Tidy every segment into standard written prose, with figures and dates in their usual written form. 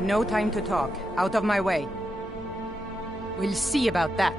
No time to talk. Out of my way. We'll see about that.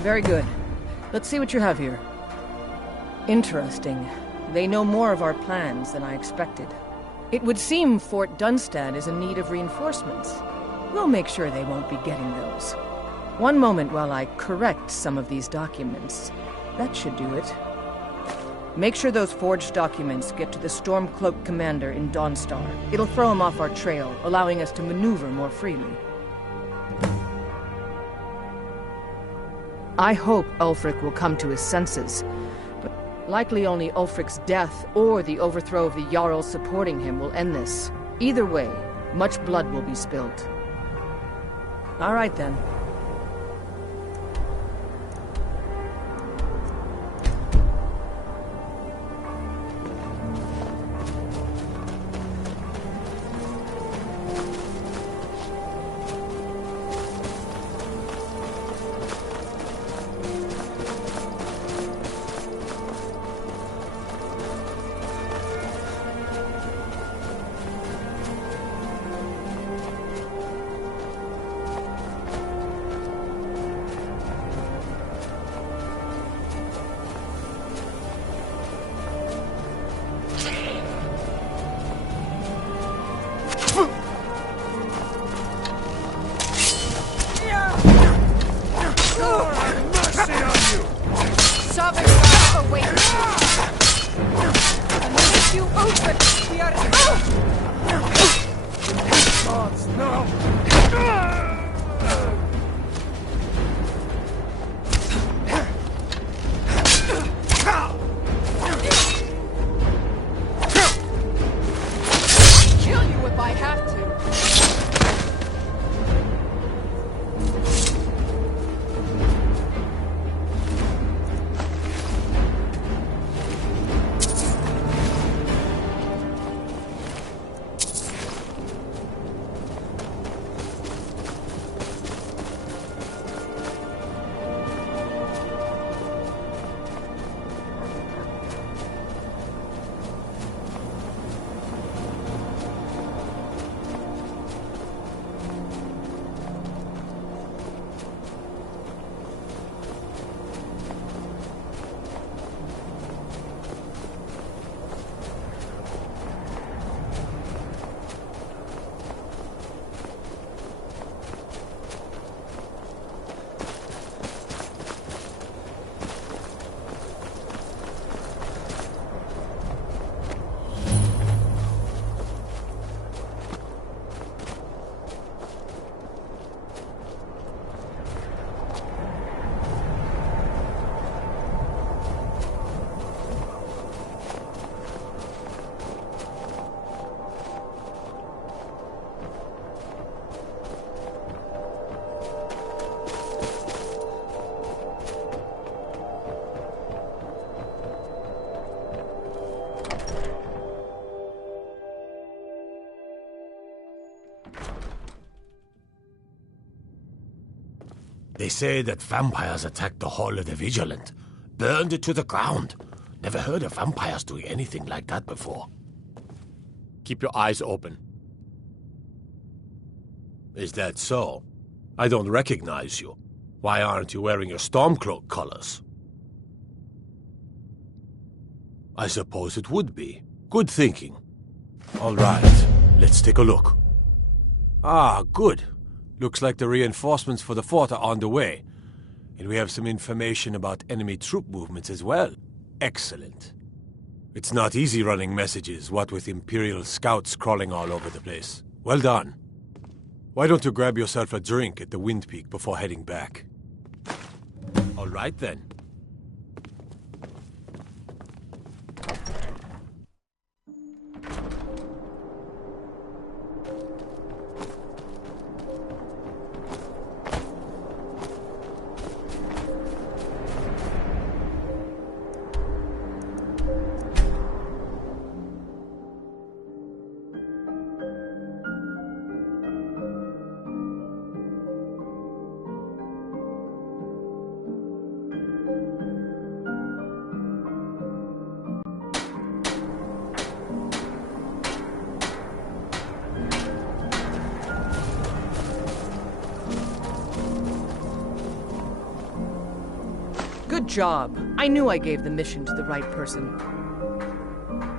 Very good. Let's see what you have here. Interesting. They know more of our plans than I expected. It would seem Fort Dunstad is in need of reinforcements. We'll make sure they won't be getting those. One moment while I correct some of these documents. That should do it. Make sure those forged documents get to the Stormcloak commander in Dawnstar. It'll throw him off our trail, allowing us to maneuver more freely. I hope Ulfric will come to his senses, but likely only Ulfric's death or the overthrow of the Jarl supporting him will end this. Either way, much blood will be spilled. All right then. They say that vampires attacked the Hall of the Vigilant, burned it to the ground. Never heard of vampires doing anything like that before. Keep your eyes open. Is that so? I don't recognize you. Why aren't you wearing your Stormcloak colors? I suppose it would be. Good thinking. All right, let's take a look. Ah, good. Looks like the reinforcements for the fort are on the way. And we have some information about enemy troop movements as well. Excellent. It's not easy running messages, what with Imperial scouts crawling all over the place. Well done. Why don't you grab yourself a drink at the Wind Peak before heading back? All right then. Good job. I knew I gave the mission to the right person.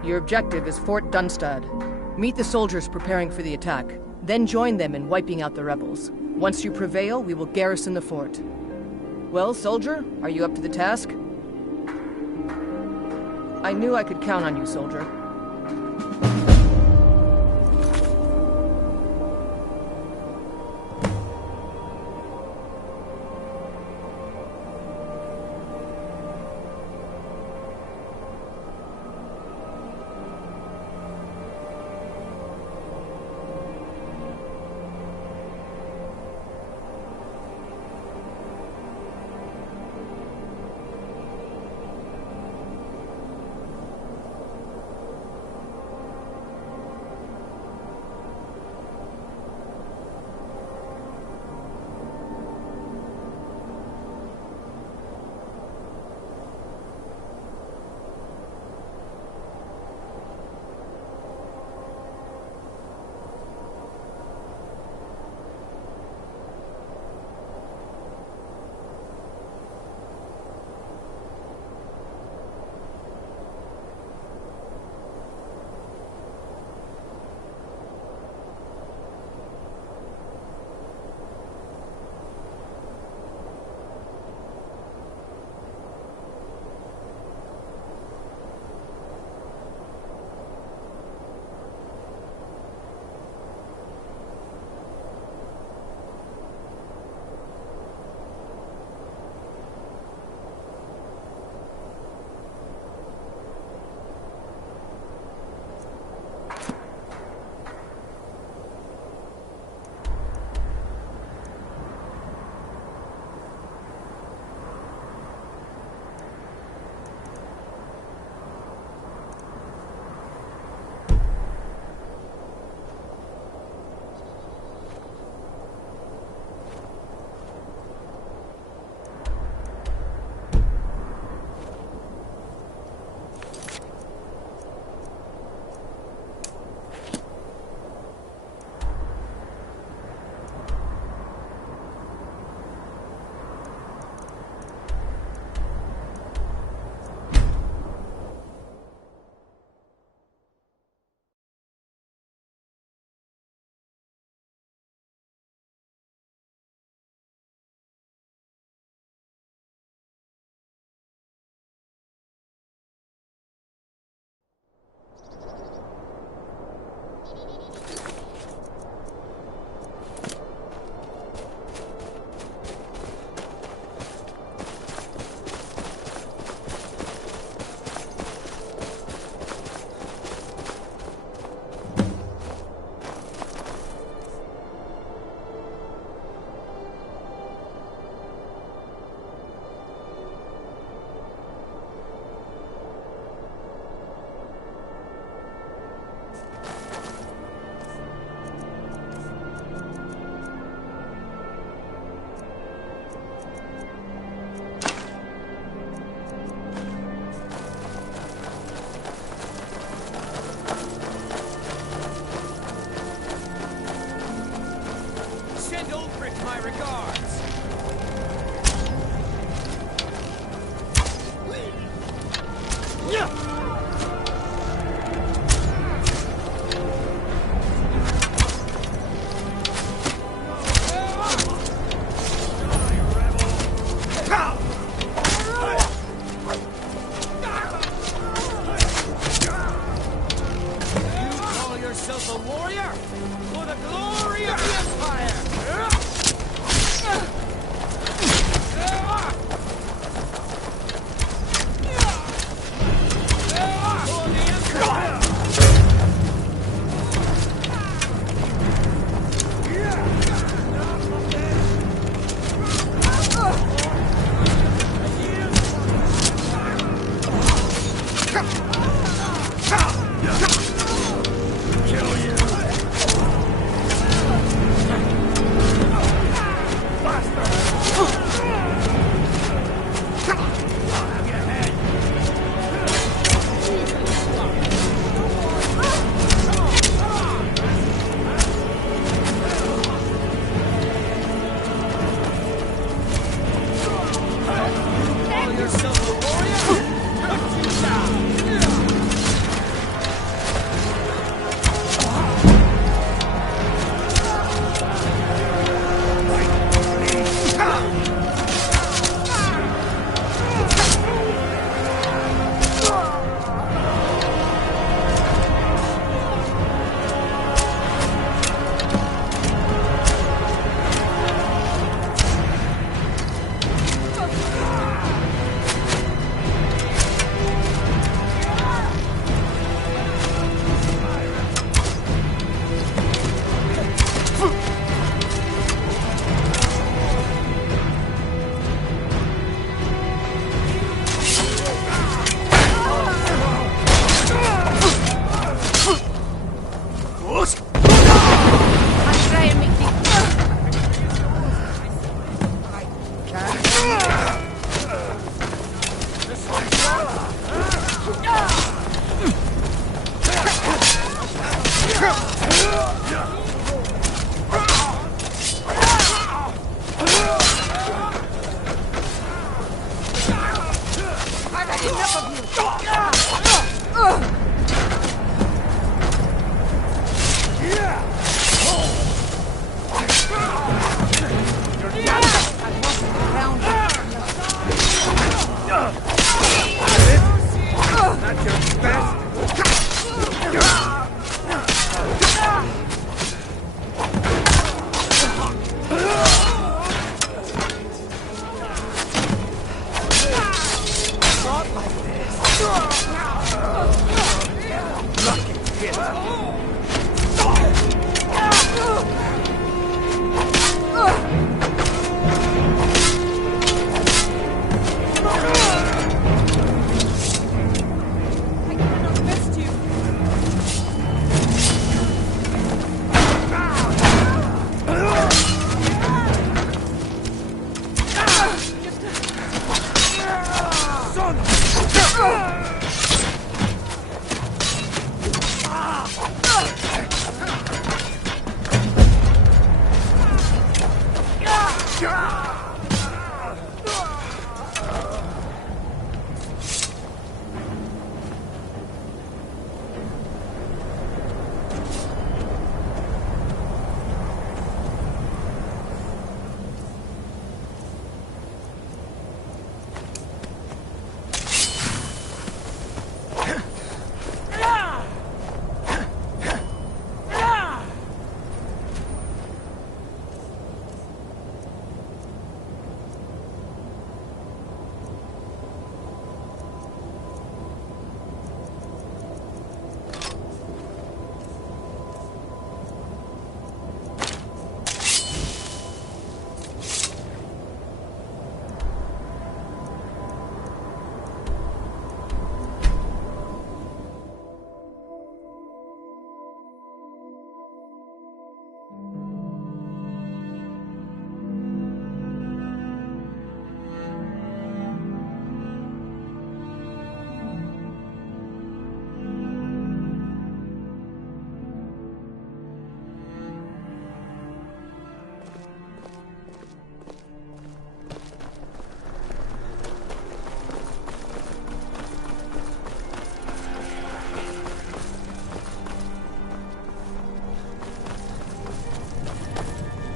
Your objective is Fort Dunstad. Meet the soldiers preparing for the attack, then join them in wiping out the rebels. Once you prevail, we will garrison the fort. Well, soldier, are you up to the task? I knew I could count on you, soldier.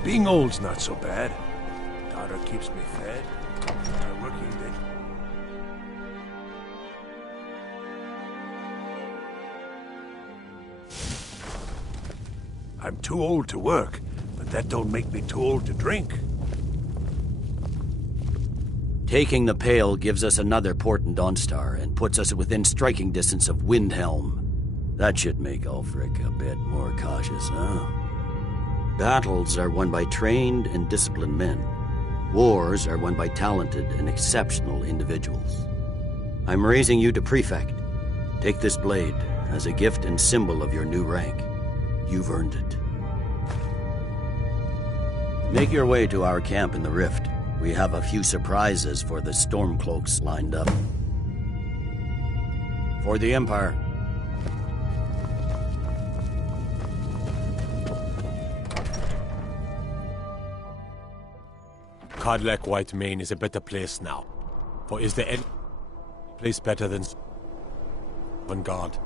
Being old's not so bad. Daughter keeps me fed. Working day. I'm too old to work, but that don't make me too old to drink. Taking the Pale gives us another port in Dawnstar and puts us within striking distance of Windhelm. That should make Ulfric a bit more cautious, huh? Battles are won by trained and disciplined men. Wars are won by talented and exceptional individuals. I'm raising you to Prefect. Take this blade as a gift and symbol of your new rank. You've earned it. Make your way to our camp in the Rift. We have a few surprises for the Stormcloaks lined up. For the Empire. Codlec White Mane is a better place now. For is there any place better than Vanguard?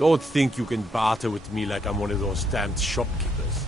Don't think you can barter with me like I'm one of those damned shopkeepers.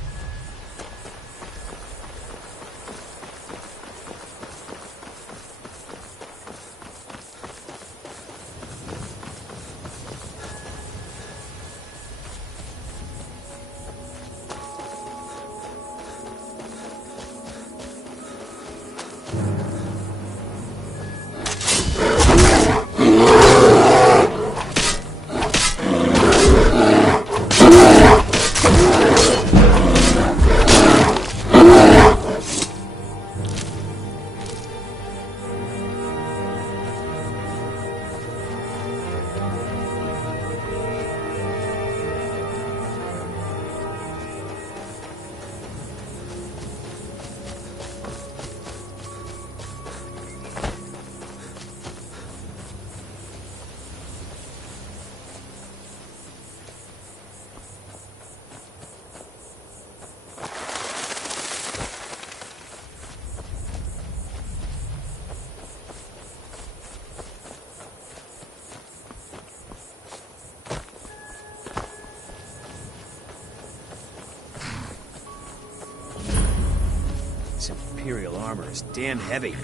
Imperial armor is damn heavy.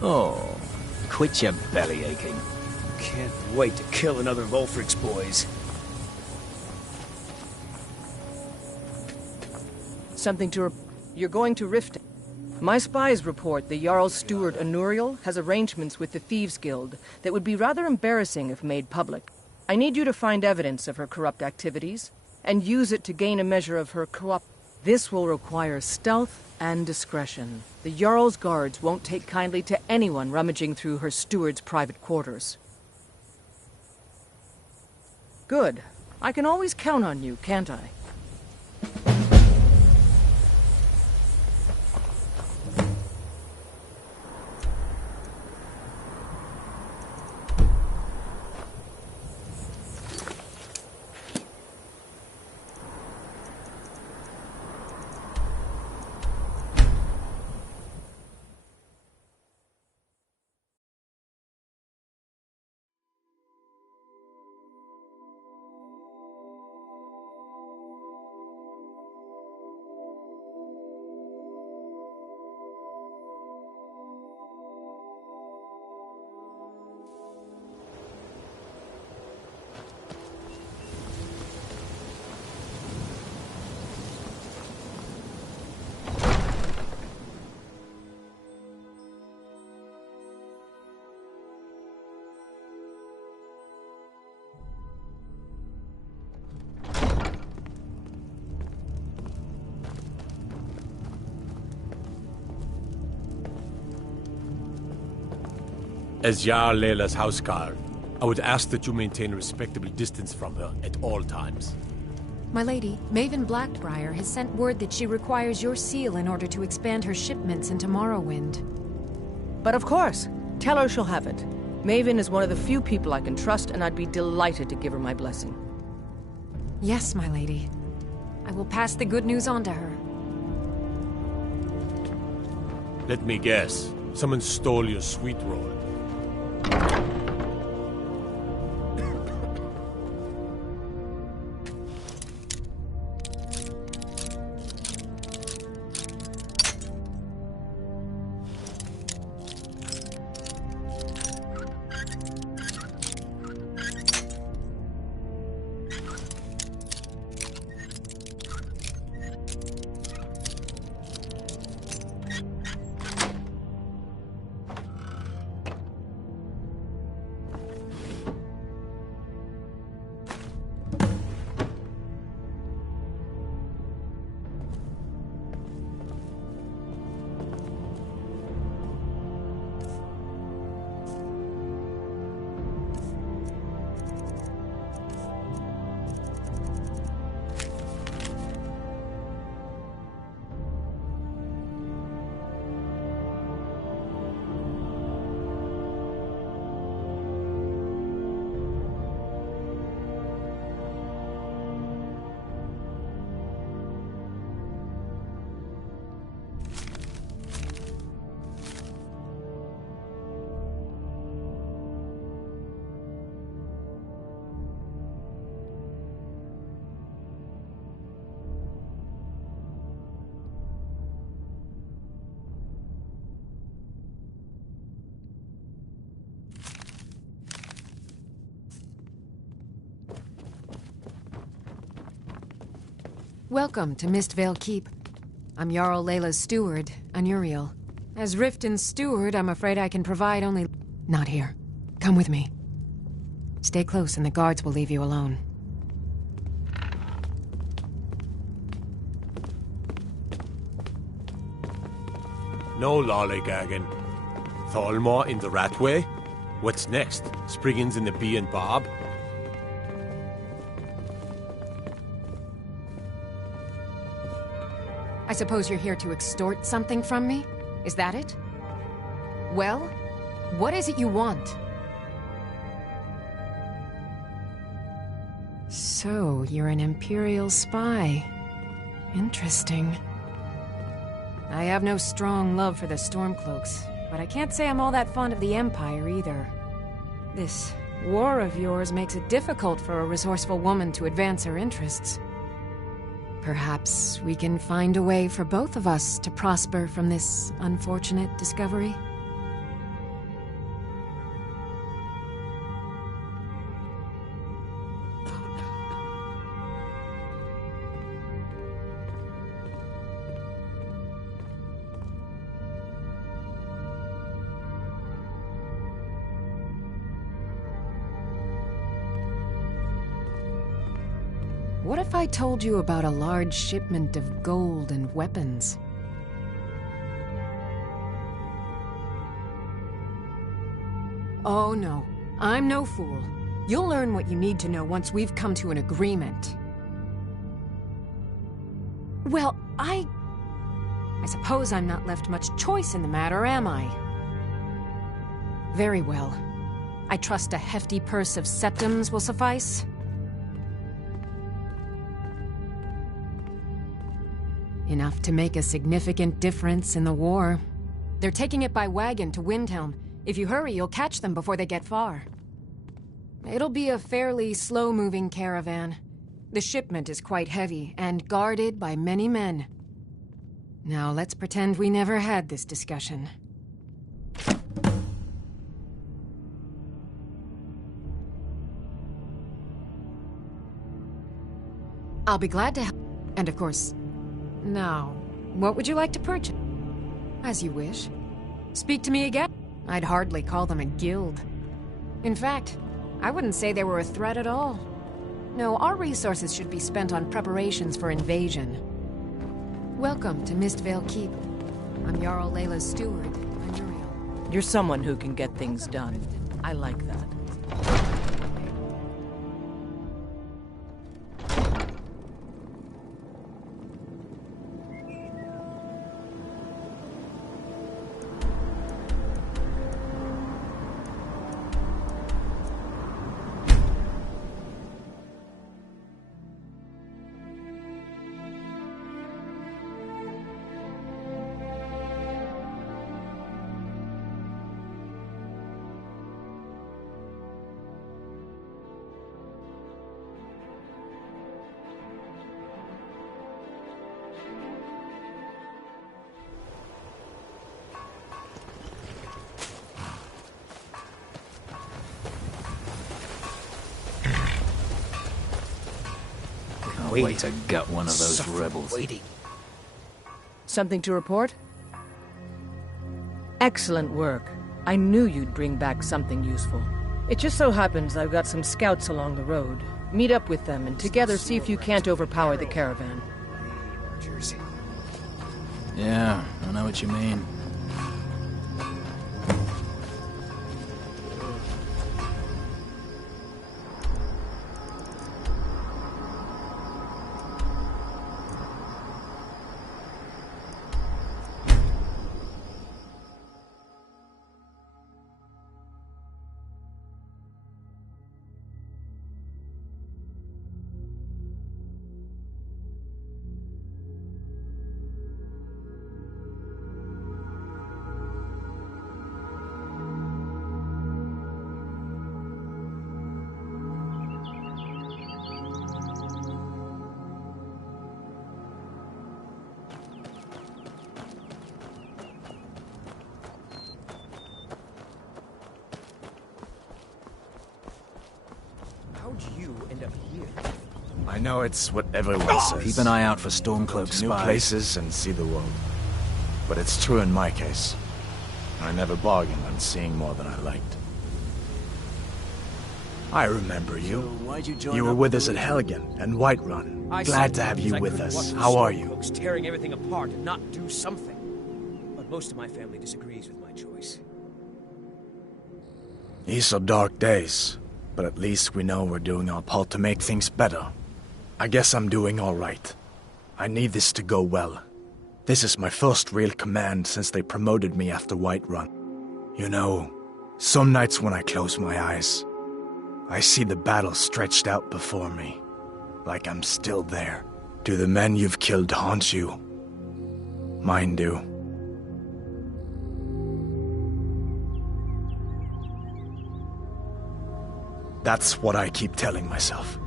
Oh, quit your belly aching. Can't wait to kill another Volfrix, boys. Something to You're going to Rift. My spies report the Jarl's steward Anuriel has arrangements with the Thieves Guild that would be rather embarrassing if made public. I need you to find evidence of her corrupt activities and use it to gain a measure of her This will require stealth and discretion. The Jarl's guards won't take kindly to anyone rummaging through her steward's private quarters. Good. I can always count on you, can't I? As Jarl Leila's houseguard, I would ask that you maintain a respectable distance from her at all times. My lady, Maven Blackbriar has sent word that she requires your seal in order to expand her shipments into Morrowind. But of course. Tell her she'll have it. Maven is one of the few people I can trust, and I'd be delighted to give her my blessing. Yes, my lady. I will pass the good news on to her. Let me guess. Someone stole your sweet roll. Welcome to Mistvale Keep. I'm Jarl Layla's steward, Anuriel. As Riften's steward, I'm afraid I can provide only... Not here. Come with me. Stay close and the guards will leave you alone. No lollygagging. Thalmor in the Ratway? What's next? Spriggans in the Bee and Bob? I suppose you're here to extort something from me? Is that it? Well, what is it you want? So, you're an Imperial spy. Interesting. I have no strong love for the Stormcloaks, but I can't say I'm all that fond of the Empire either. This war of yours makes it difficult for a resourceful woman to advance her interests. Perhaps we can find a way for both of us to prosper from this unfortunate discovery? What if I told you about a large shipment of gold and weapons? Oh no, I'm no fool. You'll learn what you need to know once we've come to an agreement. Well, I suppose I'm not left much choice in the matter, am I? Very well. I trust a hefty purse of septims will suffice. Enough to make a significant difference in the war. They're taking it by wagon to Windhelm. If you hurry, you'll catch them before they get far. It'll be a fairly slow-moving caravan. The shipment is quite heavy, and guarded by many men. Now let's pretend we never had this discussion. I'll be glad to help. And of course... Now, what would you like to purchase? As you wish. Speak to me again. I'd hardly call them a guild. In fact, I wouldn't say they were a threat at all. No, our resources should be spent on preparations for invasion. Welcome to Mistvale Keep. I'm Jarl Layla's steward, Anuriel. You're someone who can get things done. I like that. Wait to gut one of those rebels. Waiting. Something to report? Excellent work. I knew you'd bring back something useful. It just so happens I've got some scouts along the road. Meet up with them and together see if you can't overpower the caravan. Yeah, I know what you mean. How'd you end up here? I know it's what everyone says. Keep an eye out for Stormcloak spies. New places and see the world. But it's true in my case. I never bargained on seeing more than I liked. I remember you. Why'd you join You were up with us at Helgen and Whiterun. Glad to have you with us. How are you? Tearing everything apart and not do something. But most of my family disagrees with my choice. These are dark days, but at least we know we're doing our part to make things better. I guess I'm doing all right. I need this to go well. This is my first real command since they promoted me after Whiterun. You know, some nights when I close my eyes, I see the battle stretched out before me, like I'm still there. Do the men you've killed haunt you? Mine do. That's what I keep telling myself.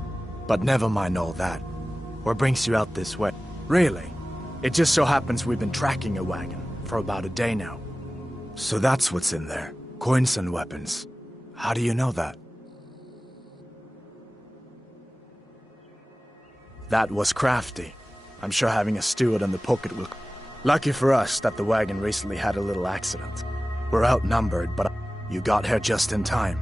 But never mind all that. What brings you out this way? Really? It just so happens we've been tracking a wagon for about a day now. So that's what's in there. Coins and weapons. How do you know that? That was crafty. I'm sure having a steward in the pocket will... Lucky for us that the wagon recently had a little accident. We're outnumbered, but you got here just in time.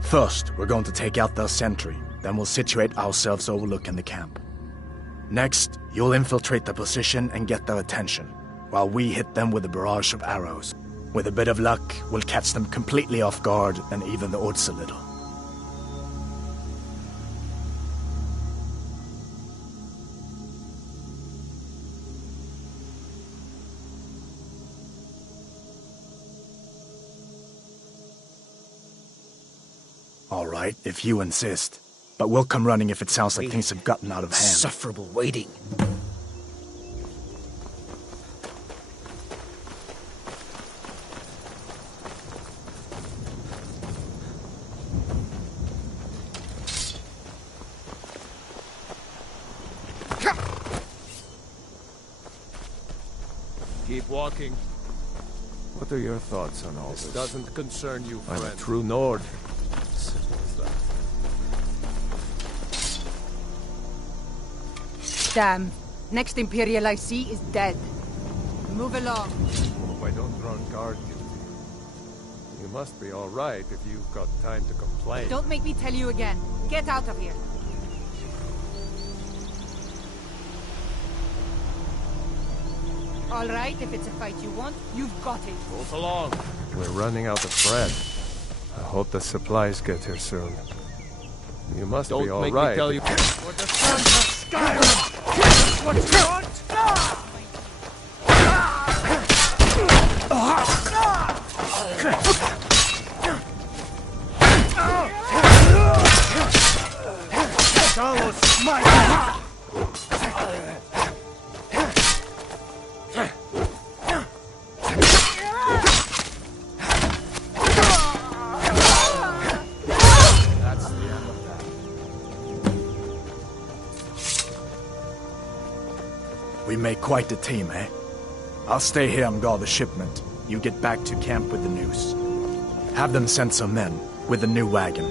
First, we're going to take out their sentry, then we'll situate ourselves overlooking the camp. Next, you'll infiltrate the position and get their attention, while we hit them with a barrage of arrows. With a bit of luck, we'll catch them completely off guard and even the odds a little. All right, if you insist. But we'll come running if it sounds like things have gotten out of hand. Insufferable waiting. Keep walking. What are your thoughts on all this? This doesn't concern you, friend. I'm a true Nord. Damn. Next Imperial I see is dead. Move along. Hope I don't run guard duty. You must be all right if you've got time to complain. Don't make me tell you again. Get out of here. All right, if it's a fight you want, you've got it. Move along. We're running out of bread. I hope the supplies get here soon. You must be all right. Don't make me tell you. For the sons of Skyrim! What you want? We make quite a team, eh? I'll stay here and guard the shipment. You get back to camp with the news. Have them send some men with the new wagon.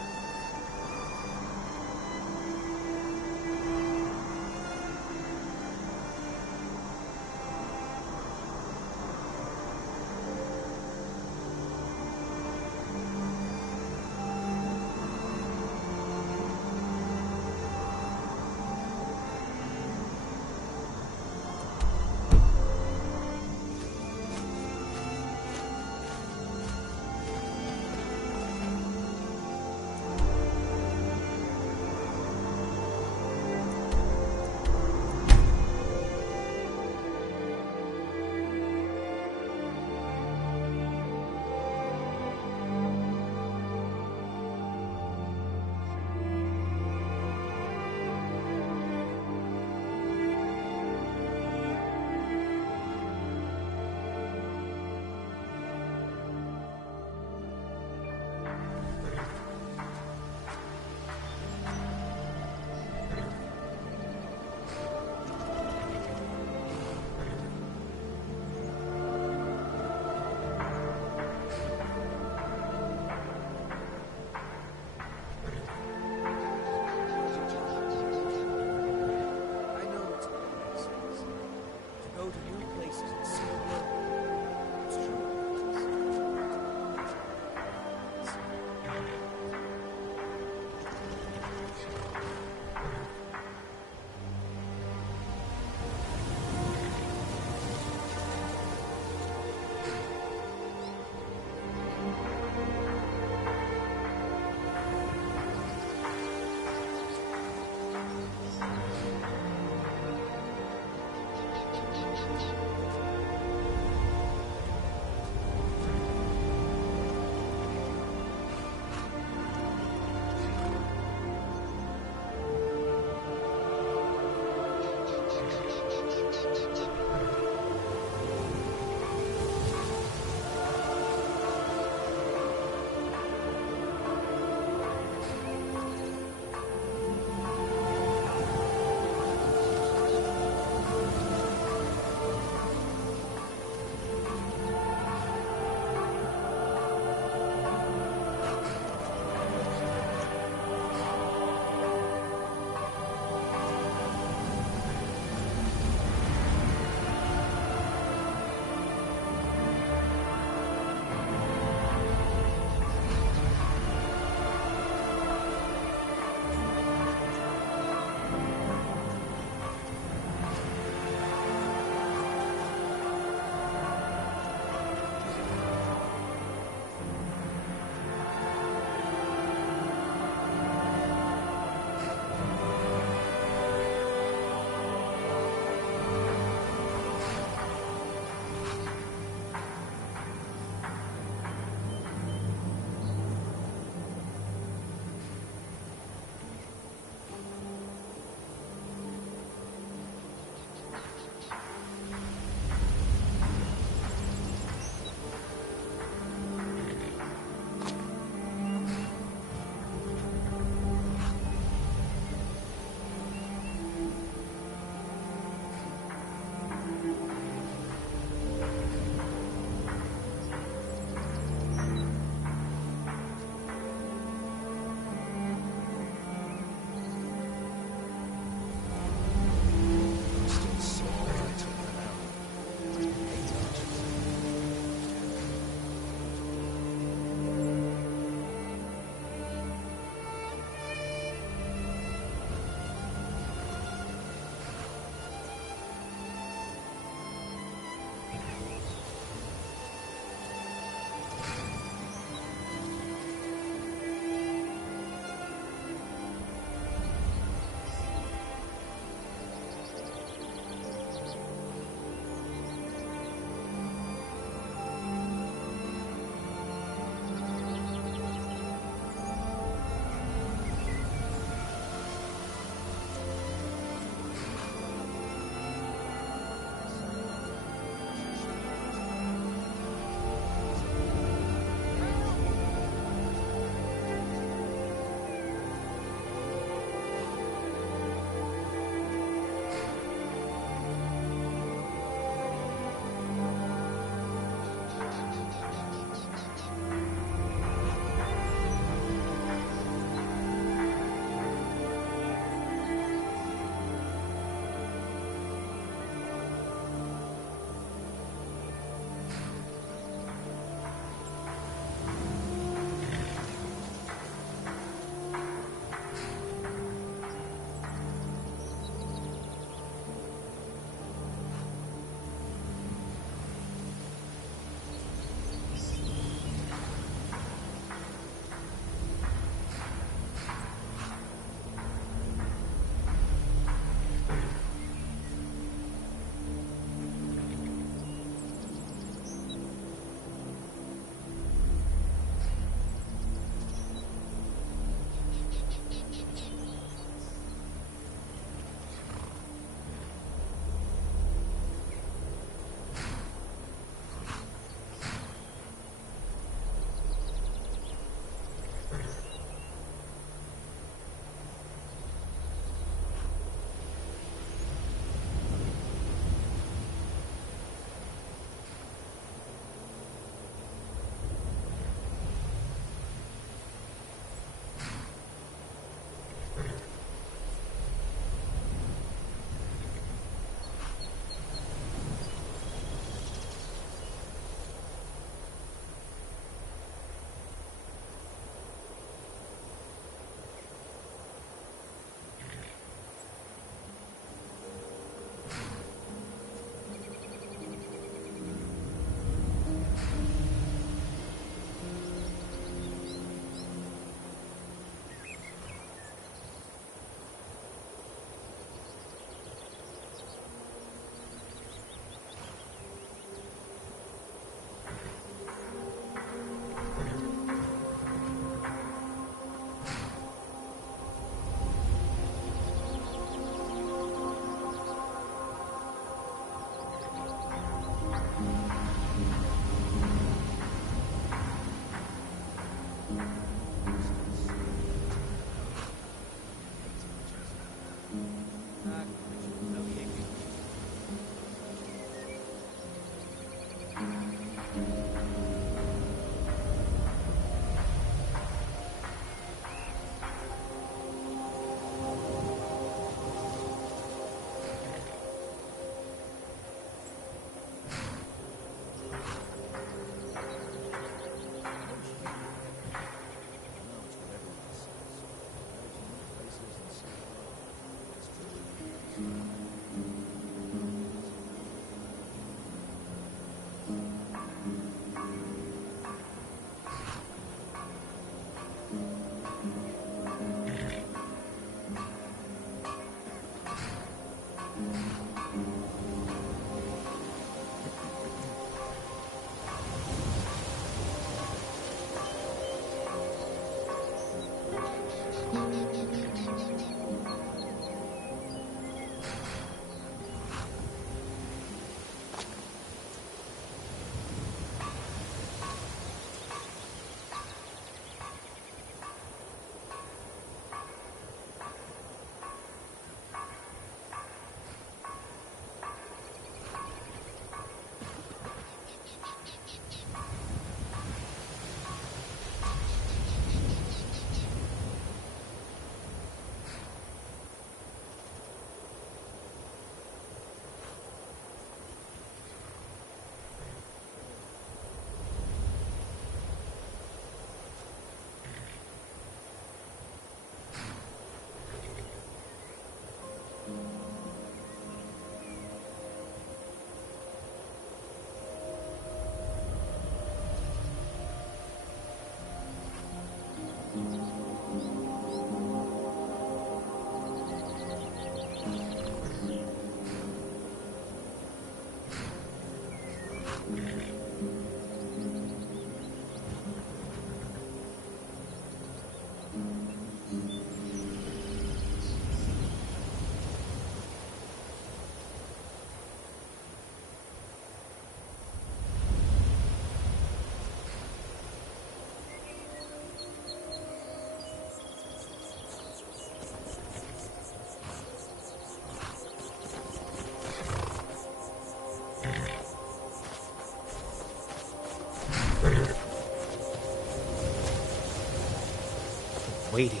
Waiting.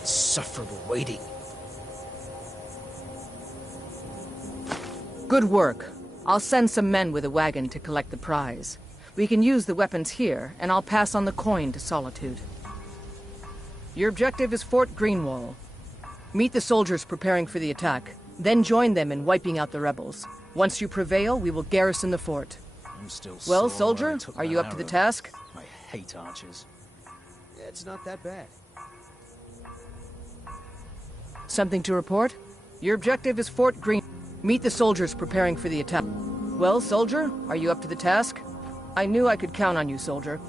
Insufferable waiting. Good work. I'll send some men with a wagon to collect the prize. We can use the weapons here, and I'll pass on the coin to Solitude. Your objective is Fort Greenwall. Meet the soldiers preparing for the attack, then join them in wiping out the rebels. Once you prevail, we will garrison the fort. I'm still Well, sore soldier, where I took are that you up to the arrow. task? I hate archers. Yeah, it's not that bad. Something to report? Your objective is Fort Green. Meet the soldiers preparing for the attack. Well, soldier, are you up to the task? I knew I could count on you, soldier.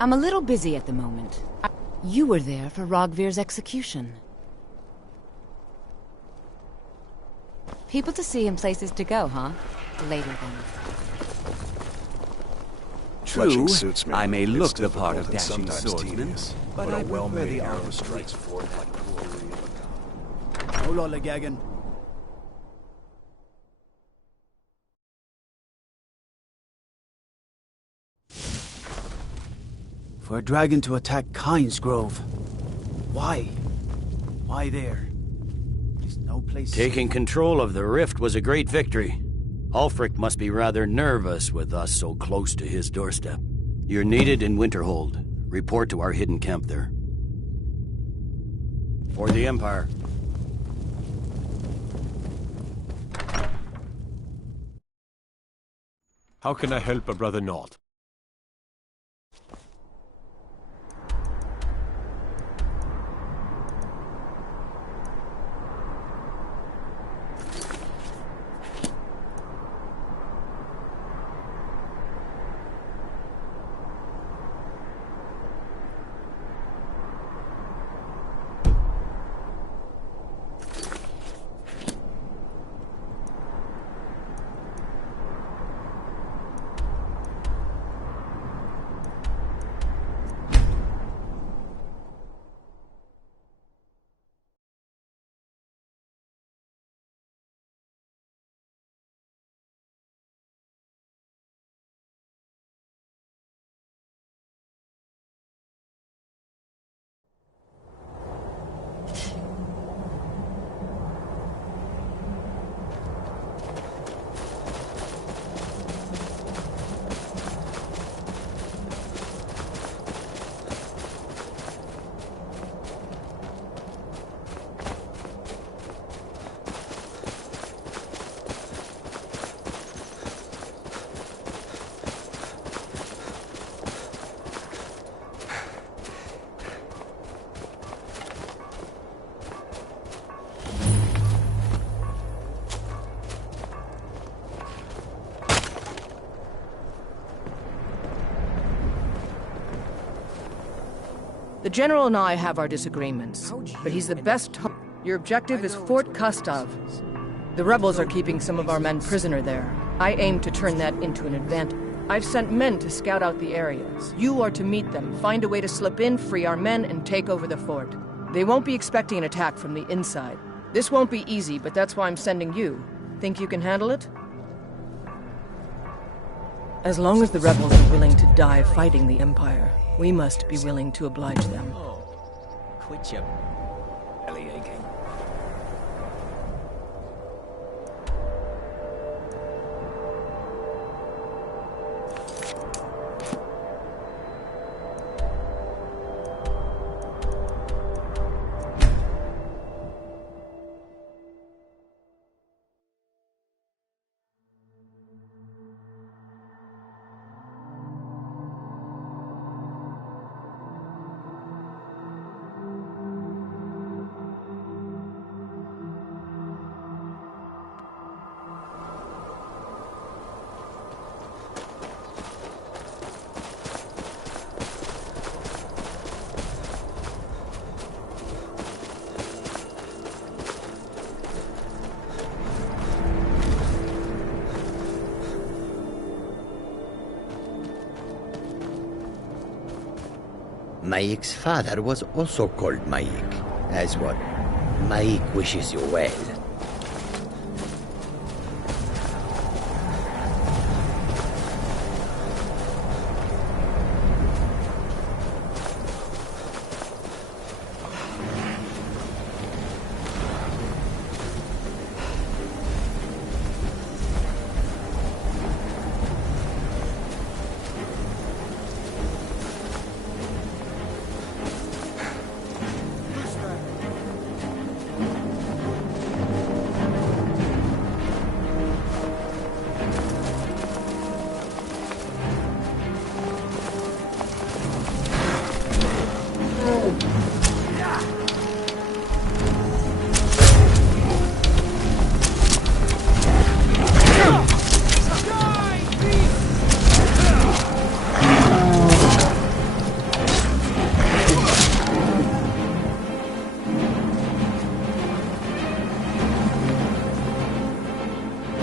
I'm a little busy at the moment. You were there for Rogvir's execution. People to see and places to go, huh? Later then. True, suits me. I may It's look the difficult part of and dashing sometimes swordsman, tedious, but a I well-made prefer the arrow arrow strikes forward like glory of a gun. Hold on, Legagan. For a dragon to attack Kynes Grove. Why? Why there? There's no place... Taking control of the rift was a great victory. Ulfric must be rather nervous with us so close to his doorstep. You're needed in Winterhold. Report to our hidden camp there. For the Empire. How can I help a brother Nalt? The General and I have our disagreements, but he's the best. Your objective is Fort Gustav. The rebels are keeping some of our men prisoner there. I aim to turn that into an advantage. I've sent men to scout out the area. You are to meet them, find a way to slip in, free our men, and take over the fort. They won't be expecting an attack from the inside. This won't be easy, but that's why I'm sending you. Think you can handle it? As long as the rebels are willing to die fighting the Empire, we must be willing to oblige them. Quit your belly aching. Maik's father was also called Maik, as what? Maik wishes you well.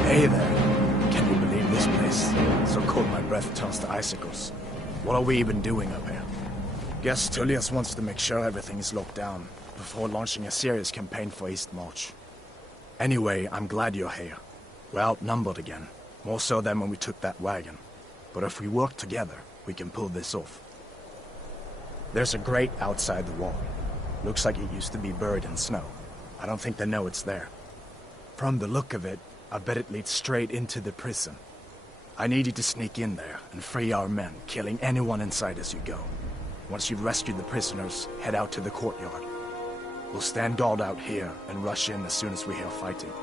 Hey there. Can you believe this place? So cold my breath turns to icicles. What are we even doing up here? Guess Tullius wants to make sure everything is locked down before launching a serious campaign for East March. Anyway, I'm glad you're here. We're outnumbered again, more so than when we took that wagon. But if we work together, we can pull this off. There's a grate outside the wall. Looks like it used to be buried in snow. I don't think they know it's there. From the look of it, I bet it leads straight into the prison. I need you to sneak in there and free our men, killing anyone inside as you go. Once you've rescued the prisoners, head out to the courtyard. We'll stand guard out here and rush in as soon as we hear fighting.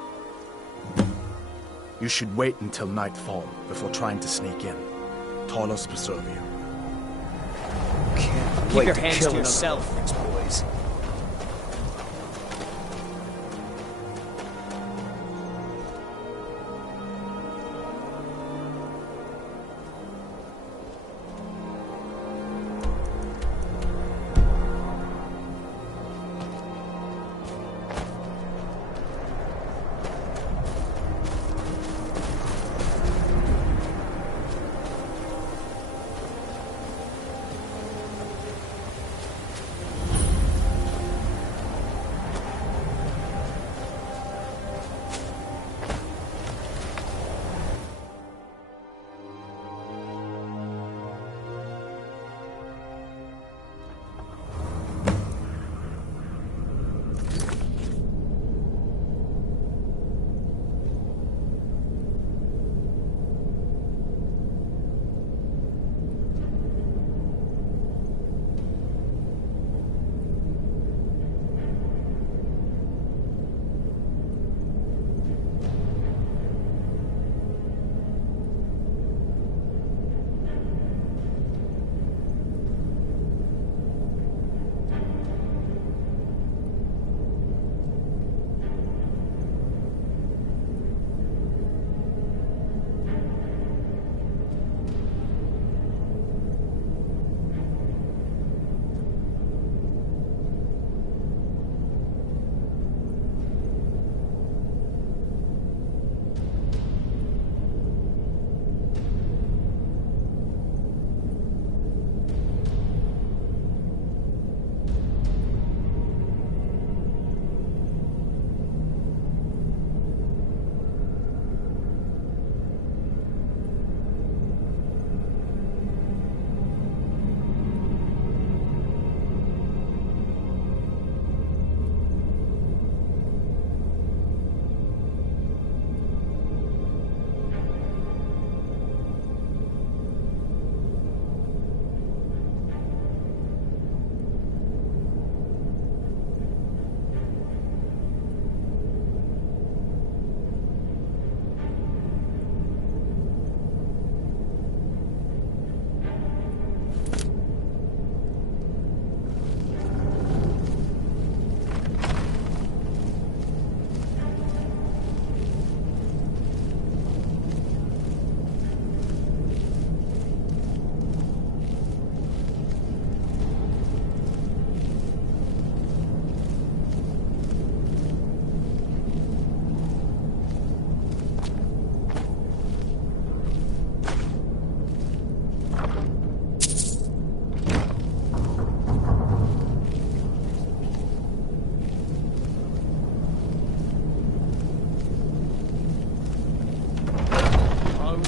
You should wait until nightfall before trying to sneak in. Talos preserve you. Keep your hands to yourself, boys.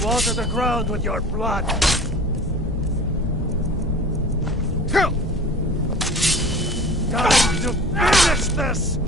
Water the ground with your blood! Time to finish this!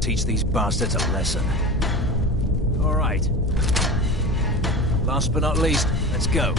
Teach these bastards a lesson. All right. Last but not least, let's go.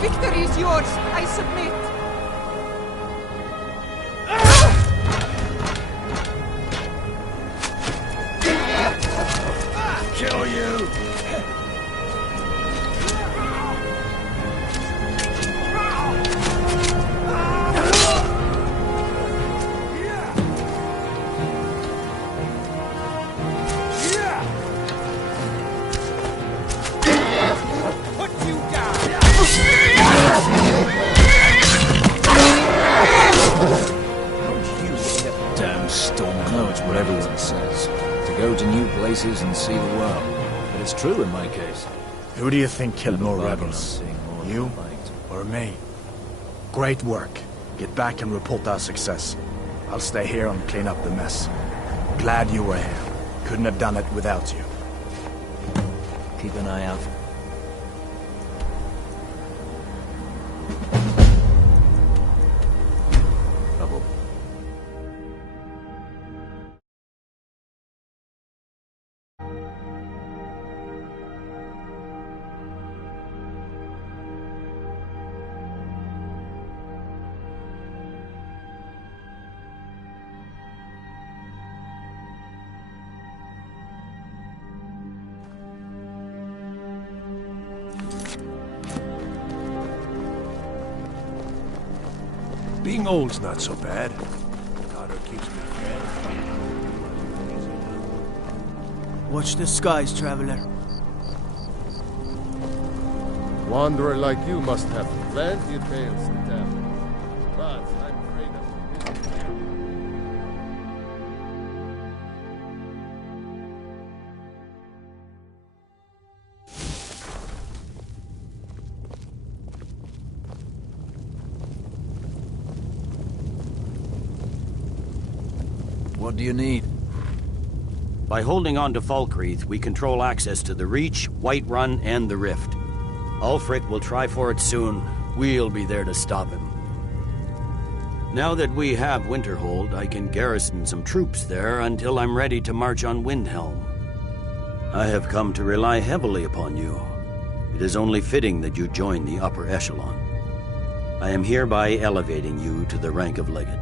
Victory is yours. I submit. Kill you! What everyone says. To go to new places and see the world. But it's true in my case. Who do you think killed more rebels? You or me? Great work. Get back and report our success. I'll stay here and clean up the mess. Glad you were here. Couldn't have done it without you. Keep an eye out. Being old's not so bad. Daughter keeps me fed. Watch the skies, traveler. Wanderer like you must have plenty of tales to tell. But I'm afraid of What do you need? By holding on to Falkreath, we control access to the Reach, Whiterun, and the Rift. Ulfric will try for it soon. We'll be there to stop him. Now that we have Winterhold, I can garrison some troops there until I'm ready to march on Windhelm. I have come to rely heavily upon you. It is only fitting that you join the upper echelon. I am hereby elevating you to the rank of Legate.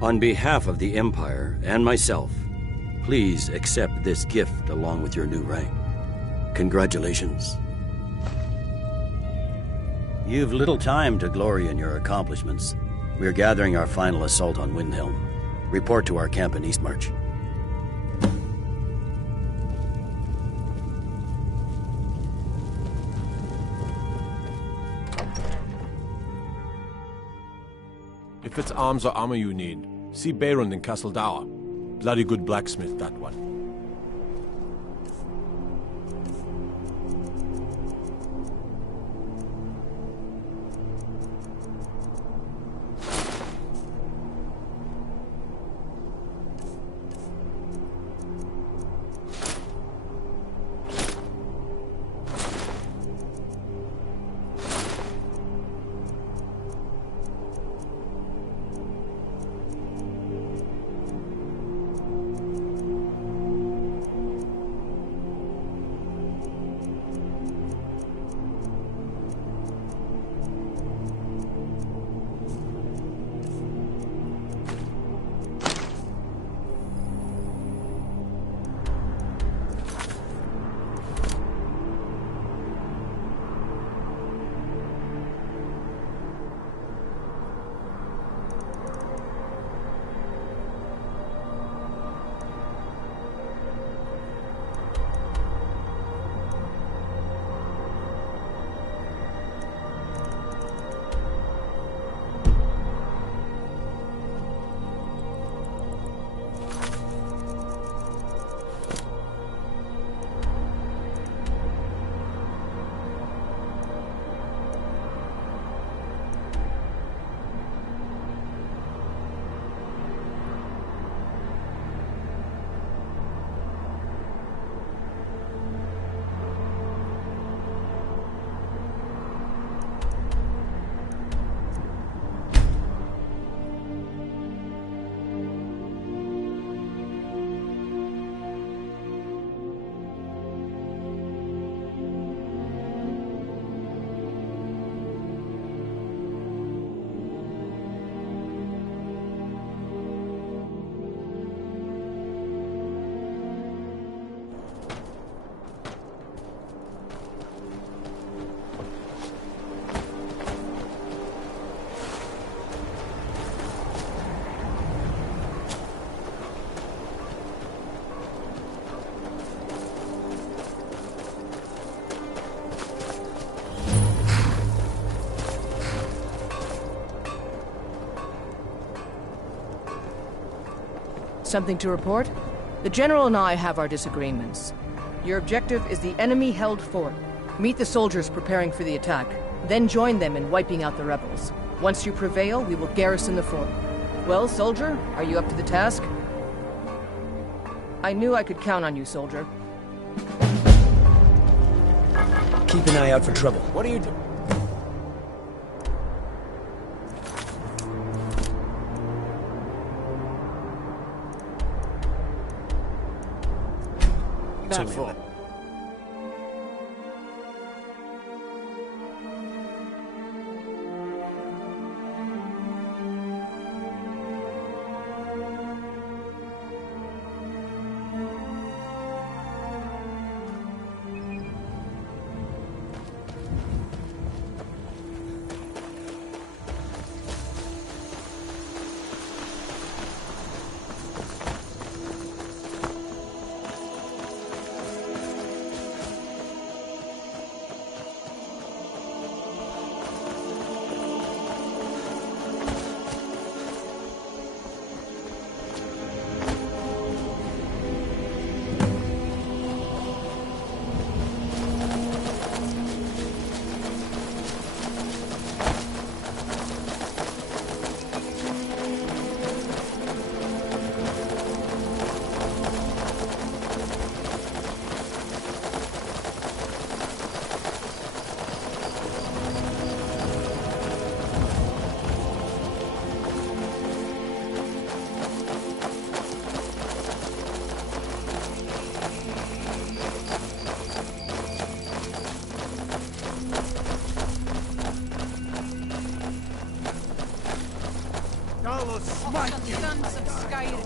On behalf of the Empire and myself, please accept this gift along with your new rank. Congratulations. You've little time to glory in your accomplishments. We're gathering our final assault on Windhelm. Report to our camp in Eastmarch. If it's arms or armor you need, see Beirund in Castle Dower. Bloody good blacksmith, that one. Something to report? The General and I have our disagreements. Your objective is the enemy-held fort. Meet the soldiers preparing for the attack, then join them in wiping out the rebels. Once you prevail, we will garrison the fort. Well, soldier, are you up to the task? I knew I could count on you, soldier. Keep an eye out for trouble. What are you doing? Too full. of Skyrim.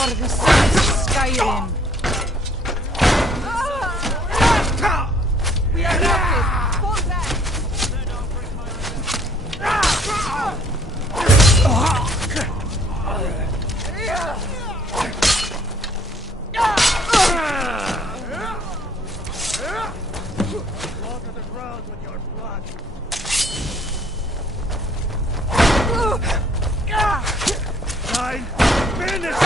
For the sons of Skyrim. We are routed. Fall back. Water the ground with your blood. Nine, finish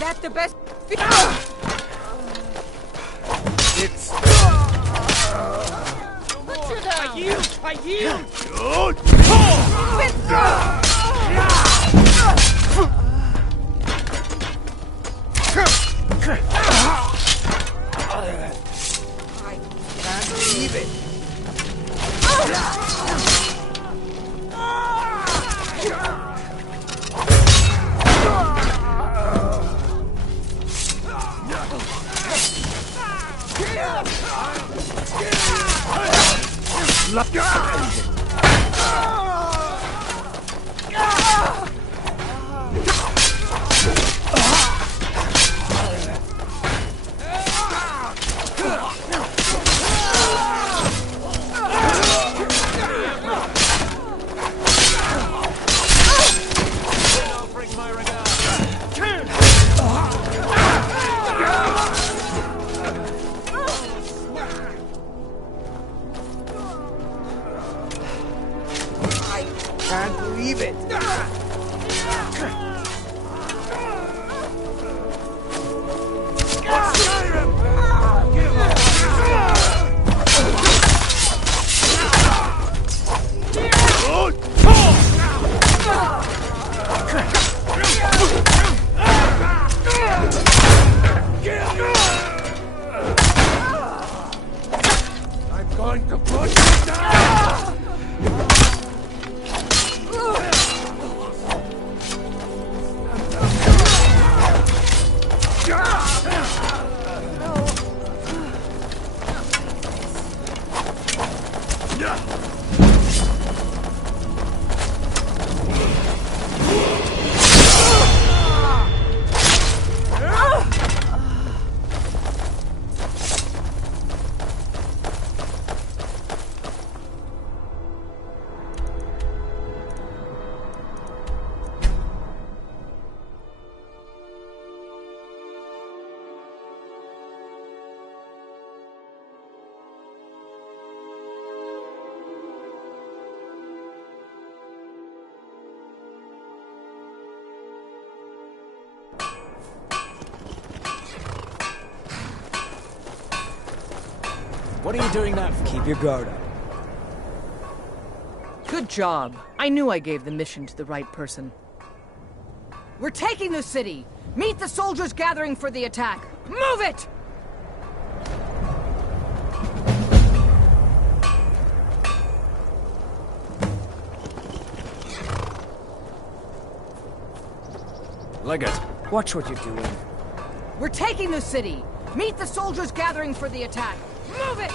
That's the best. It's... Put you down. I yield! Can't believe it. Can't believe it. I'm going to put you down. What are you doing that for? Keep your guard up. Good job. I knew I gave the mission to the right person. We're taking the city. Meet the soldiers gathering for the attack. Move it! Leggett, watch what you're doing. We're taking the city. Meet the soldiers gathering for the attack. Move it!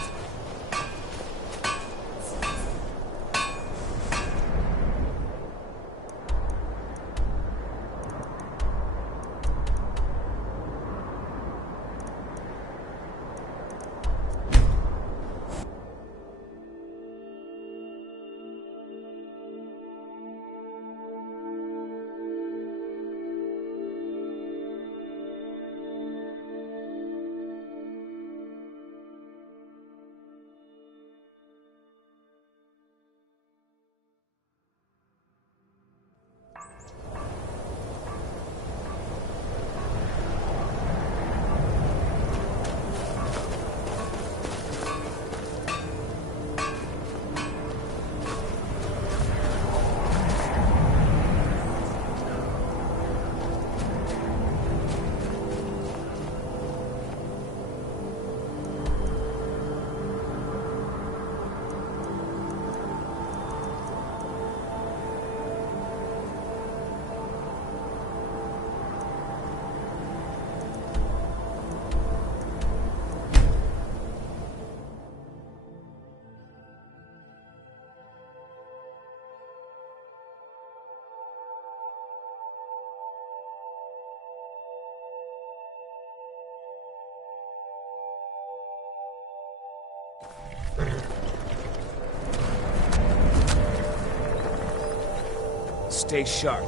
Stay sharp.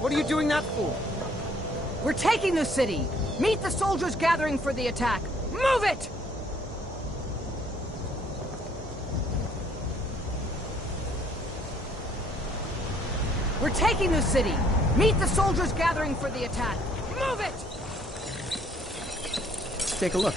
What are you doing that for? We're taking the city! Meet the soldiers gathering for the attack! Move it! We're taking the city! Meet the soldiers gathering for the attack! Move it! Take a look.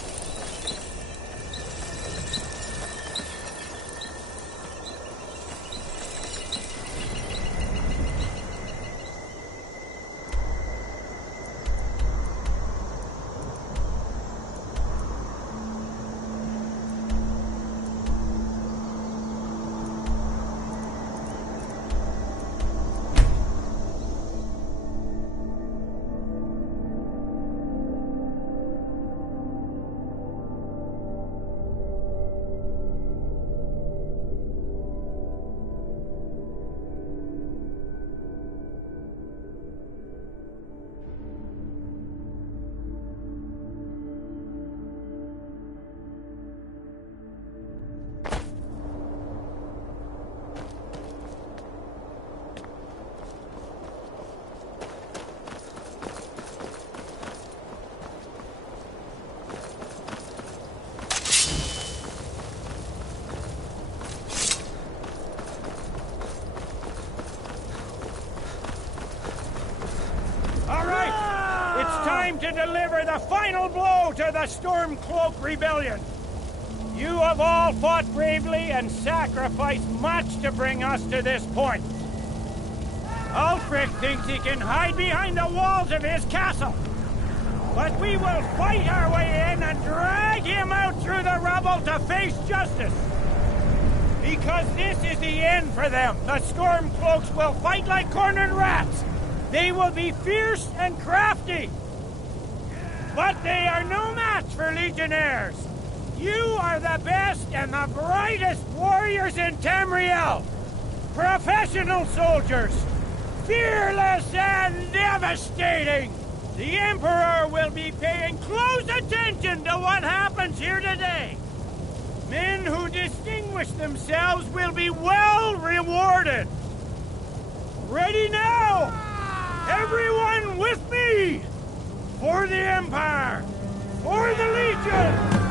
To deliver the final blow to the Stormcloak Rebellion. You have all fought bravely and sacrificed much to bring us to this point. Ulfric thinks he can hide behind the walls of his castle. But we will fight our way in and drag him out through the rubble to face justice. Because this is the end for them. The Stormcloaks will fight like cornered rats. They will be fierce and crafty. But they are no match for Legionnaires. You are the best and the brightest warriors in Tamriel. Professional soldiers. Fearless and devastating. The Emperor will be paying close attention to what happens here today. Men who distinguish themselves will be well rewarded. Ready now? Everyone with me! For the Empire! For the Legion!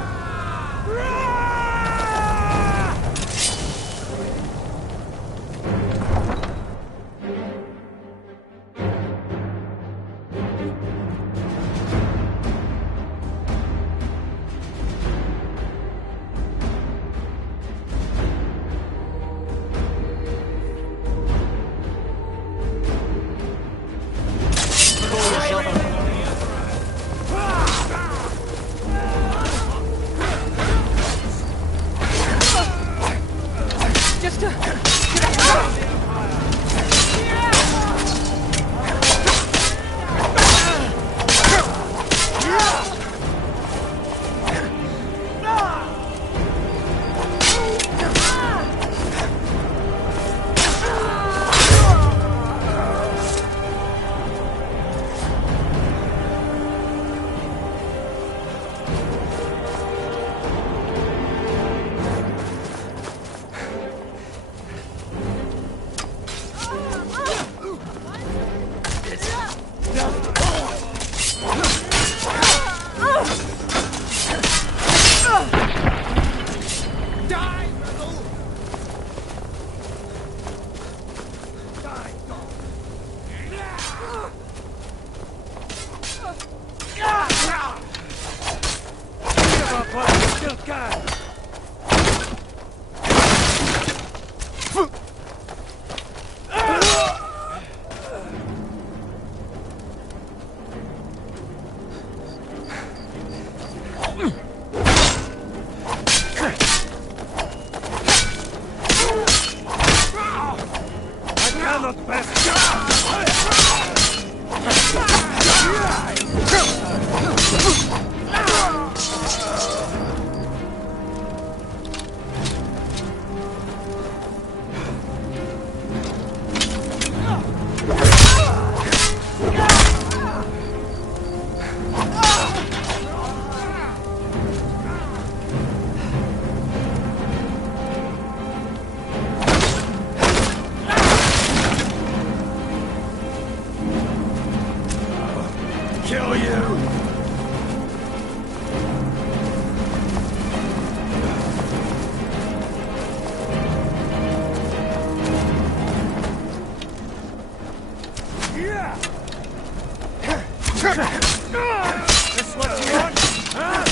This what you want? Huh?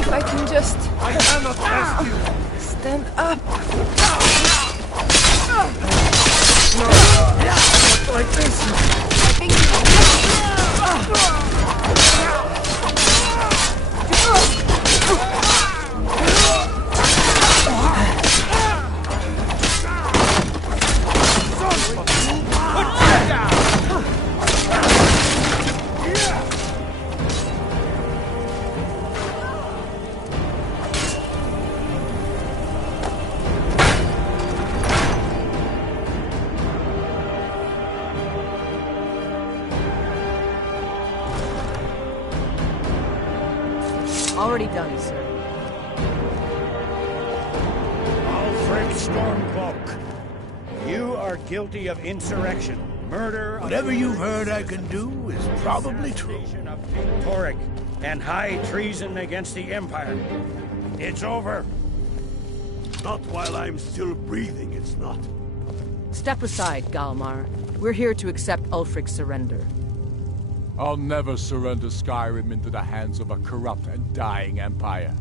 If I can just... I cannot ask you! Stand up. Not like this! I think... Already done, sir. Alfred Stormcloak, you are guilty of insurrection, murder... Whatever you've heard I can do is probably true. ...of Toric, and high treason against the Empire. It's over. Not while I'm still breathing, it's not. Step aside, Galmar. We're here to accept Ulfric's surrender. I'll never surrender Skyrim into the hands of a corrupt and dying empire.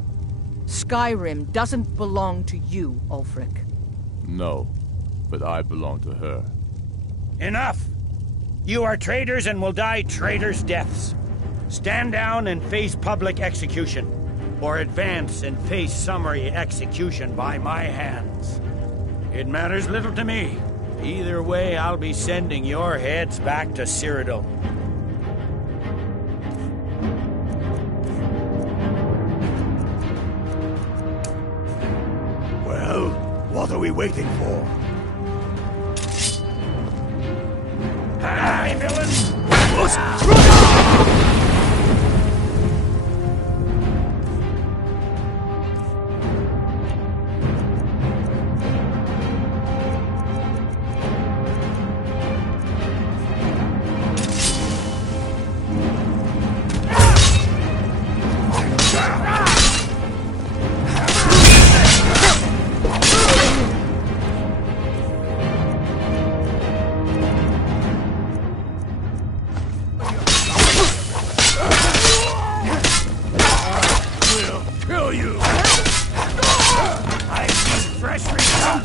Skyrim doesn't belong to you, Ulfric. No, but I belong to her. Enough! You are traitors and will die traitors' deaths. Stand down and face public execution, or advance and face summary execution by my hands. It matters little to me. Either way, I'll be sending your heads back to Cyrodiil. Well, what are we waiting for? Hi, villain!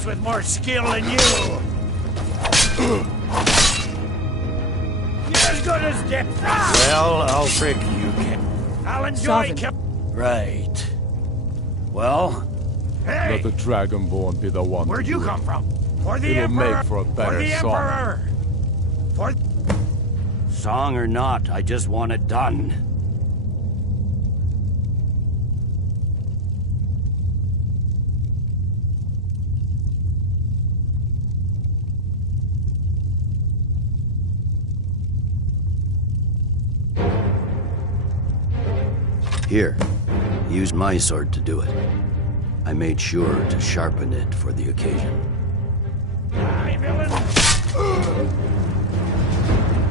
With more skill than you. You're as good as dead. Well, Ulfric, you can... I'll enjoy Right. Well? Hey! Let the Dragonborn be the one. Where'd you come from? For the It'll Emperor! make for a better for the song. Emperor! For... Song or not, I just want it done. Here, use my sword to do it. I made sure to sharpen it for the occasion. Hi, villain!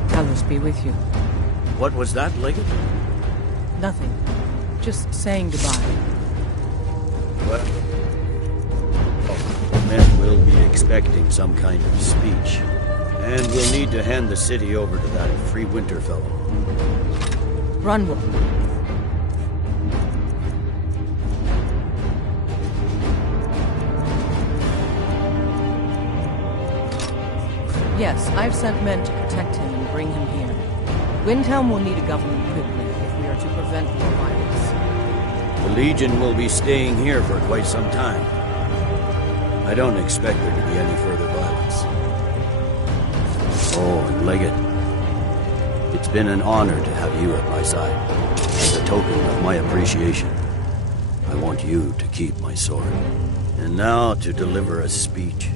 Talos be with you. What was that, Legate? Nothing. Just saying goodbye. Well, men will be expecting some kind of speech. And we'll need to hand the city over to that free winter fellow. Runwell. Yes, I've sent men to protect him and bring him here. Windhelm will need a government quickly if we are to prevent more violence. The Legion will be staying here for quite some time. I don't expect there to be any further violence. Oh, and Leggett, it's been an honor to have you at my side. As a token of my appreciation, I want you to keep my sword. And now to deliver a speech.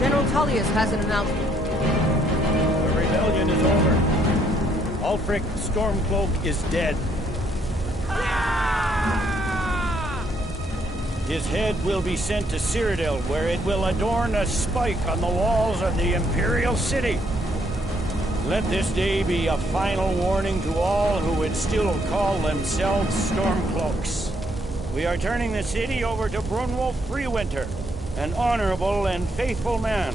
General Tullius has an announcement. The rebellion is over. Ulfric Stormcloak is dead. His head will be sent to Cyrodiil, where it will adorn a spike on the walls of the Imperial City. Let this day be a final warning to all who would still call themselves Stormcloaks. We are turning the city over to Brunwulf Freewinter, an honorable and faithful man.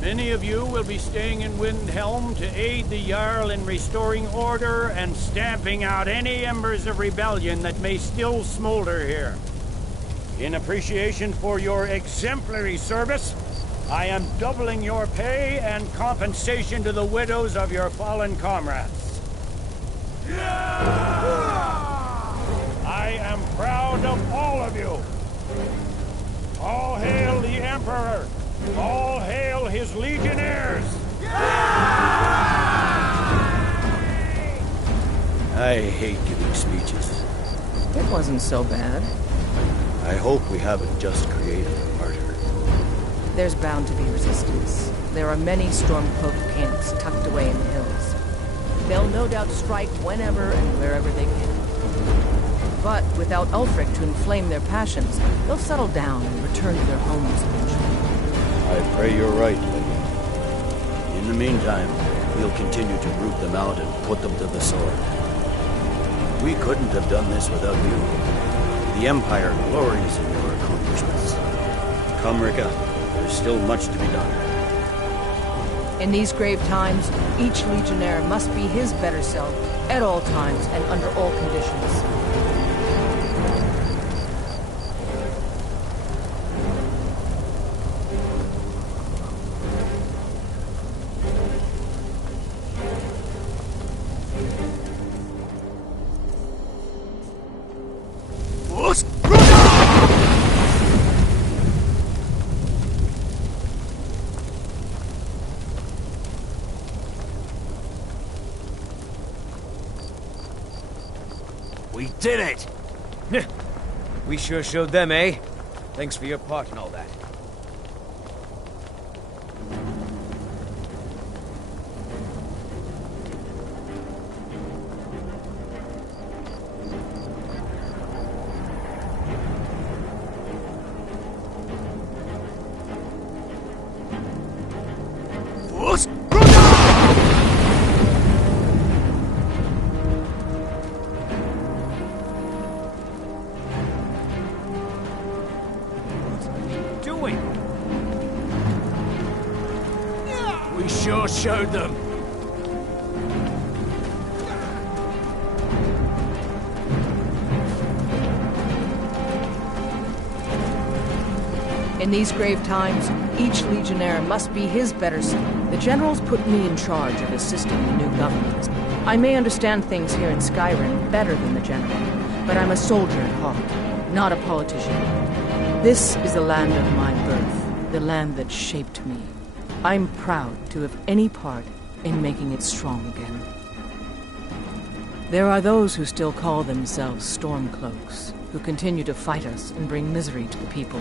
Many of you will be staying in Windhelm to aid the Jarl in restoring order and stamping out any embers of rebellion that may still smolder here. In appreciation for your exemplary service, I am doubling your pay and compensation to the widows of your fallen comrades. I am proud of all of you. All hail the Emperor! All hail his legionnaires! I hate giving speeches. It wasn't so bad. I hope we haven't just created a martyr. There's bound to be resistance. There are many Stormcloak camps tucked away in the hills. They'll no doubt strike whenever and wherever they can. But without Ulfric to inflame their passions, they'll settle down and return to their homes eventually. I pray you're right, Lady. In the meantime, we'll continue to root them out and put them to the sword. We couldn't have done this without you. The Empire glories in your accomplishments. Come, Rika. There's still much to be done. In these grave times, each Legionnaire must be his better self, at all times and under all conditions. We did it! We sure showed them, eh? Thanks for your part and all that. We sure showed them. In these grave times, each legionnaire must be his better self. The generals put me in charge of assisting the new government. I may understand things here in Skyrim better than the general, but I'm a soldier at heart, not a politician. This is the land of my birth, the land that shaped me. I'm proud to have any part in making it strong again. There are those who still call themselves Stormcloaks, who continue to fight us and bring misery to the people.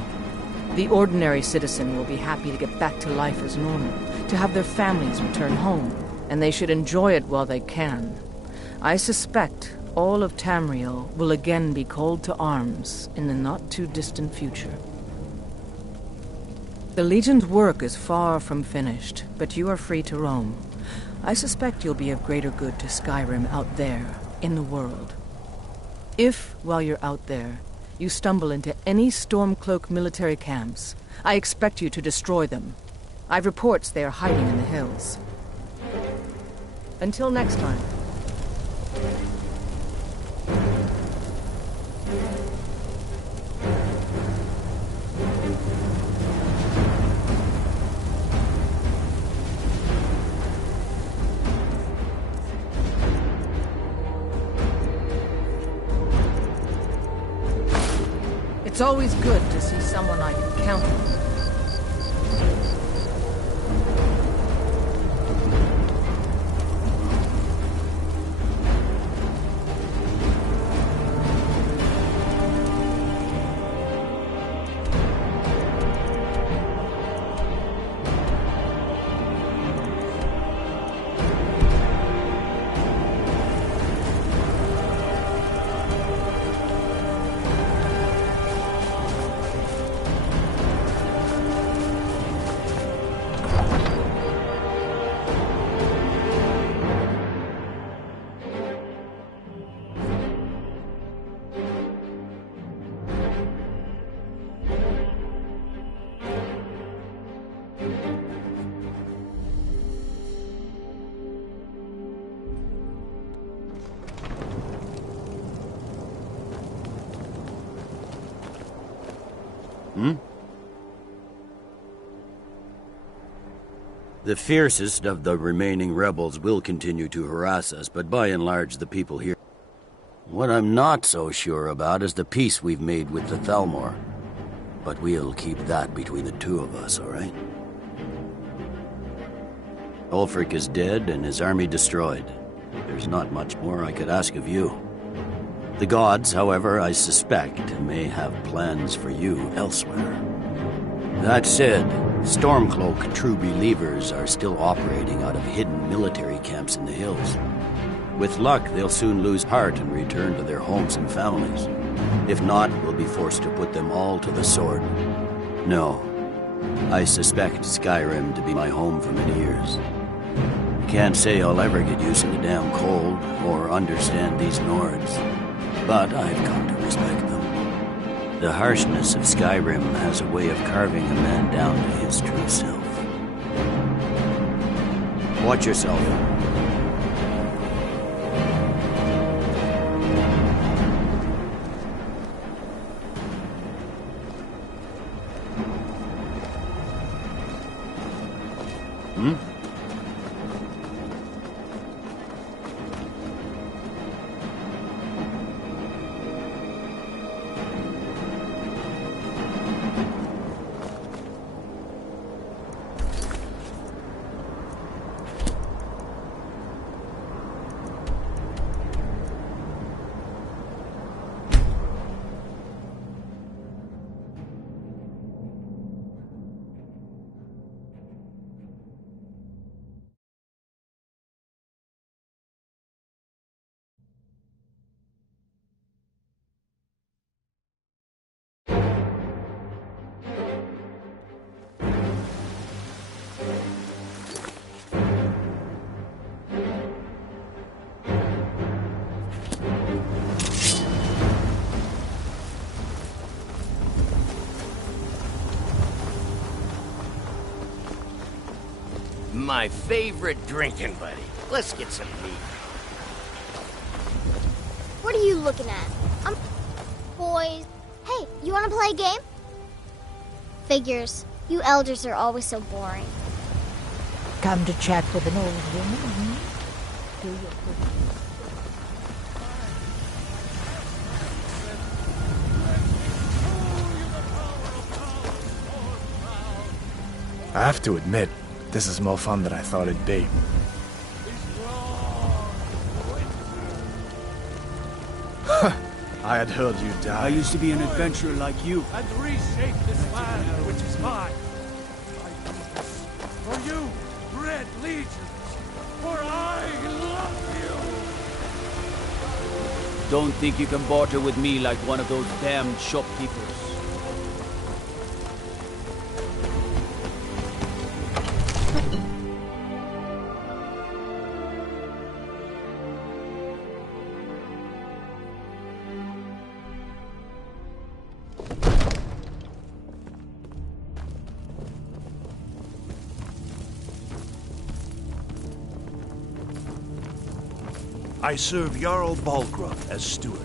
The ordinary citizen will be happy to get back to life as normal, to have their families return home, and they should enjoy it while they can. I suspect all of Tamriel will again be called to arms in the not-too-distant future. The Legion's work is far from finished, but you are free to roam. I suspect you'll be of greater good to Skyrim out there, in the world. If, while you're out there, you stumble into any Stormcloak military camps, I expect you to destroy them. I've reports they are hiding in the hills. Until next time. It's always good to see someone I can count on. The fiercest of the remaining rebels will continue to harass us, but by and large the people here... What I'm not so sure about is the peace we've made with the Thalmor. But we'll keep that between the two of us, all right? Ulfric is dead and his army destroyed. There's not much more I could ask of you. The gods, however, I suspect, may have plans for you elsewhere. That said, Stormcloak true believers are still operating out of hidden military camps in the hills. With luck, they'll soon lose heart and return to their homes and families. If not, we'll be forced to put them all to the sword. No, I suspect Skyrim to be my home for many years. Can't say I'll ever get used to the damn cold or understand these Nords, but I've come to respect them. The harshness of Skyrim has a way of carving a man down to his true self. Watch yourself. My favorite drinking buddy. Let's get some meat. What are you looking at? Boys. Hey, you wanna play a game? Figures. You elders are always so boring. Come to chat with an old woman, hmm? Do you... I have to admit, this is more fun than I thought it'd be. I had heard you die. I used to be an adventurer like you. And reshape this land, which is mine. I do this for you, Red Legions, for I love you. Don't think you can barter with me like one of those damned shopkeepers. I serve Jarl Balgruuf as steward.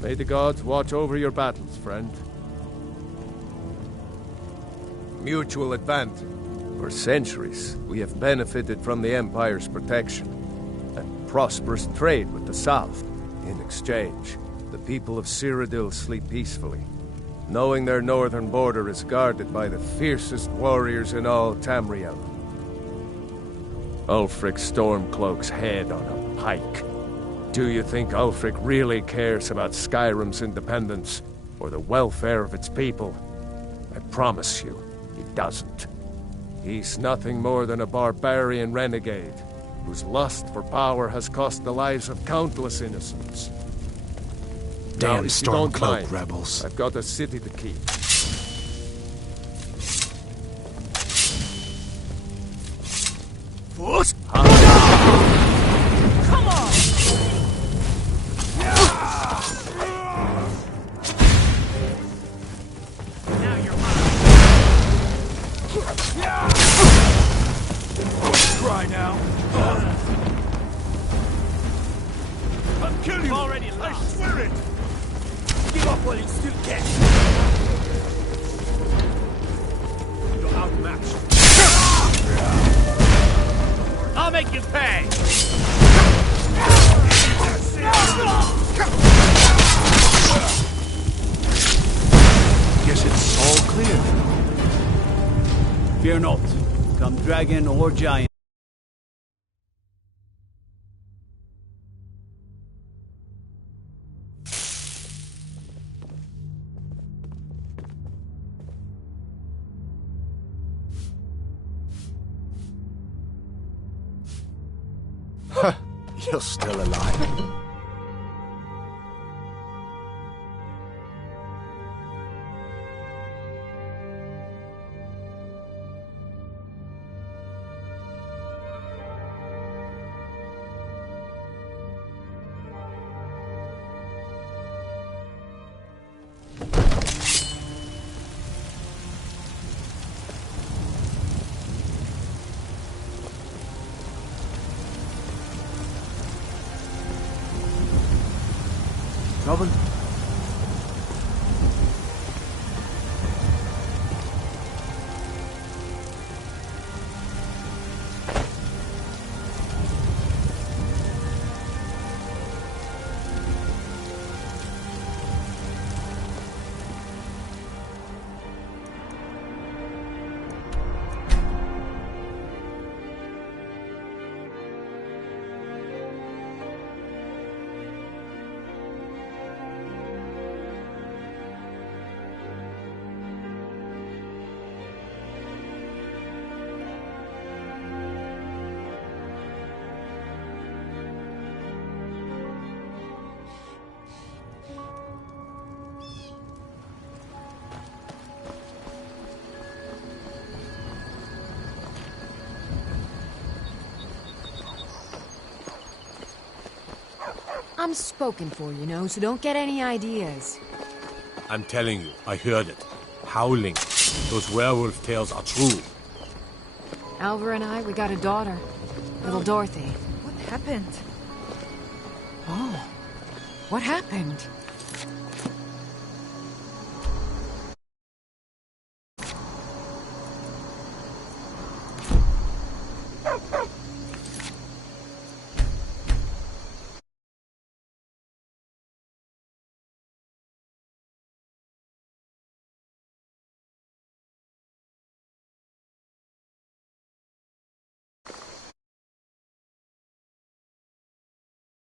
May the gods watch over your battles, friend. Mutual advantage. For centuries, we have benefited from the Empire's protection and prosperous trade with the South. In exchange, the people of Cyrodiil sleep peacefully, knowing their northern border is guarded by the fiercest warriors in all Tamriel. Ulfric Stormcloak's head on a pike. Do you think Ulfric really cares about Skyrim's independence or the welfare of its people? I promise you, he doesn't. He's nothing more than a barbarian renegade whose lust for power has cost the lives of countless innocents. Damn Stormcloak rebels. I've got a city to keep. Force? Come on! Now you're Cry now. I'll kill you. Already lost. I swear it. Give up while you still can. You're outmatched. I'll make you pay! Guess it's all clear. Fear not. Come dragon or giant. You're still alive. Robin? I'm spoken for, you know, so don't get any ideas. I'm telling you, I heard it. Howling. Those werewolf tales are true. Alvar and I, we got a daughter. Little Dorothy. What happened? Oh. What happened?